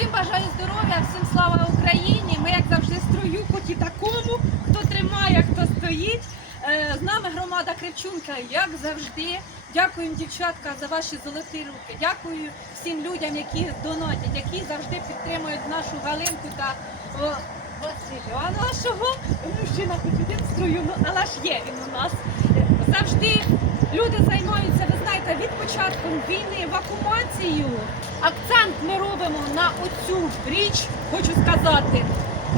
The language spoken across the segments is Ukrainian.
Всім бажаю здоров'я, всім слава Україні. Ми, як завжди, строю, хоч і такому, хто тримає, хто стоїть. Е, З нами громада Кривчунка, як завжди. Дякуємо, дівчатка, за ваші золоті руки. Дякую всім людям, які донатять, які завжди підтримують нашу Галинку та о, Василю. Нашого мужчина хоч один строю, ну але ж є він у нас. Завжди люди займаються, від початку війни вакуумацією. Акцент ми робимо на оцю річ, хочу сказати.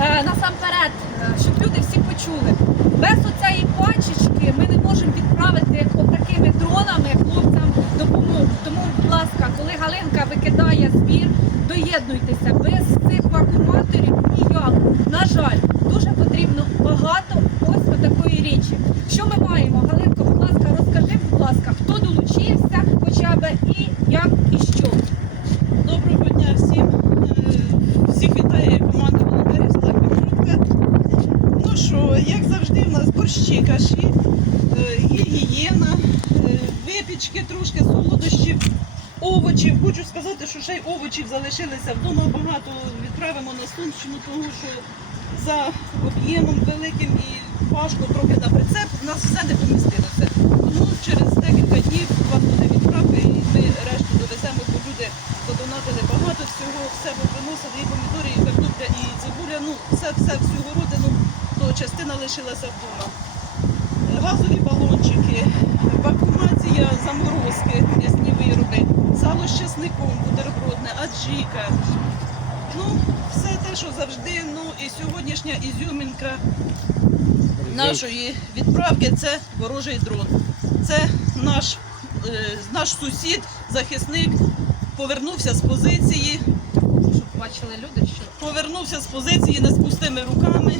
Е, насамперед, е, щоб люди всі почули. Без оцієї пачечки ми не можемо відправити отакими дронами хлопцям допомогу. Тому, будь ласка, коли Галинка викидає збір, доєднуйтеся. Без цих вакууматорів ніяк. На жаль, дуже потрібно багато ось такої річі. Що ми маємо? Галинко, будь ласка, розкажи, будь ласка, хто долучився, хоча б і як і що. Доброго дня всім. Е, Всіх вітає команда волонтерів з Кривчука. Ну що, як завжди, в нас борщі, каші, е, гігієна, е, випічки трошки, солодощів, овочів. Хочу сказати, що ще й овочів залишилися вдома багато. Відправимо на Сумщину, тому що за об'ємом великим і важко трохи на прицеп. У нас все не помістилося. Тому через декілька днів вас буде відправка і ми решту довеземо, бо люди задонатили багато всього, все приносили і помідори, і картопля, і цибуля. Ну, все, все, всю городину, то частина лишилася вдома. Газові балончики, вакуумація заморозки, м'ясні вироби, сало з часником, бутербродне, аджіка. Ну, все те, що завжди. Ну і сьогоднішня ізюмінка нашої відправки це ворожий дрон. Це наш, е, наш сусід, захисник, повернувся з позиції, Щоб бачили люди, що повернувся з позиції не з пустими руками.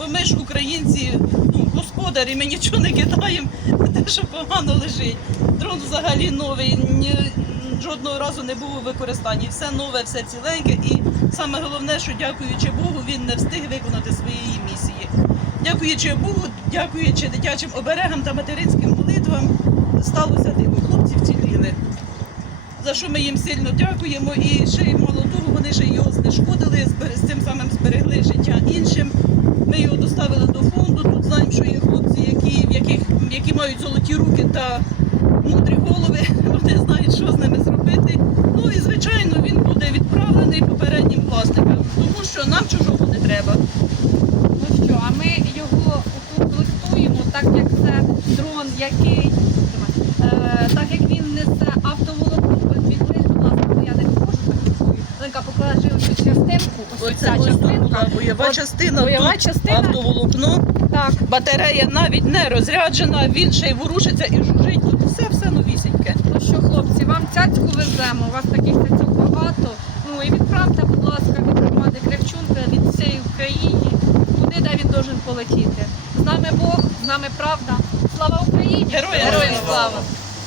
Бо ми ж українці, ну, господарі, ми нічого не кидаємо, те, що погано лежить. Дрон взагалі новий, ні, жодного разу не був у використанні. Все нове, все ціленьке. І саме головне, що дякуючи Богу, він не встиг виконати своєї місії. Дякуючи Богу, дякуючи дитячим оберегам та материнським молитвам, сталося диво. Хлопці вціліли. За що ми їм сильно дякуємо. І ще й мало того, вони ще його знешкодили, з цим самим зберегли життя іншим. Ми його доставили до фонду. Тут знаємо, що є хлопці, які, в яких, які мають золоті руки та мудрі голови. Вони знають, що з ними зробити. Ну і звичайно він буде відправлений попереднім власникам, тому що нам чужого не треба. Ну що, а ми його листуємо, так як це дрон, який е, так як він несе автоволокно, відкрий, будь ласка, бо я не можу так Ленка, покажи ось цю частинку, ось ця ось тут була частинка. бойова От частина, бойова тут частина. автоволокно. Так, Батарея навіть не розряджена, він ще й ворушиться і жужить. Тут все все новісіньке. ну що, хлопці, вам цяцьку веземо, у вас таких цяцьок багато. Ну і відправте, будь ласка, від громади Кривчунка, від всієї України, туди, де він должен полетіти. З нами Бог, з нами правда. Слава Україні! Героям слава!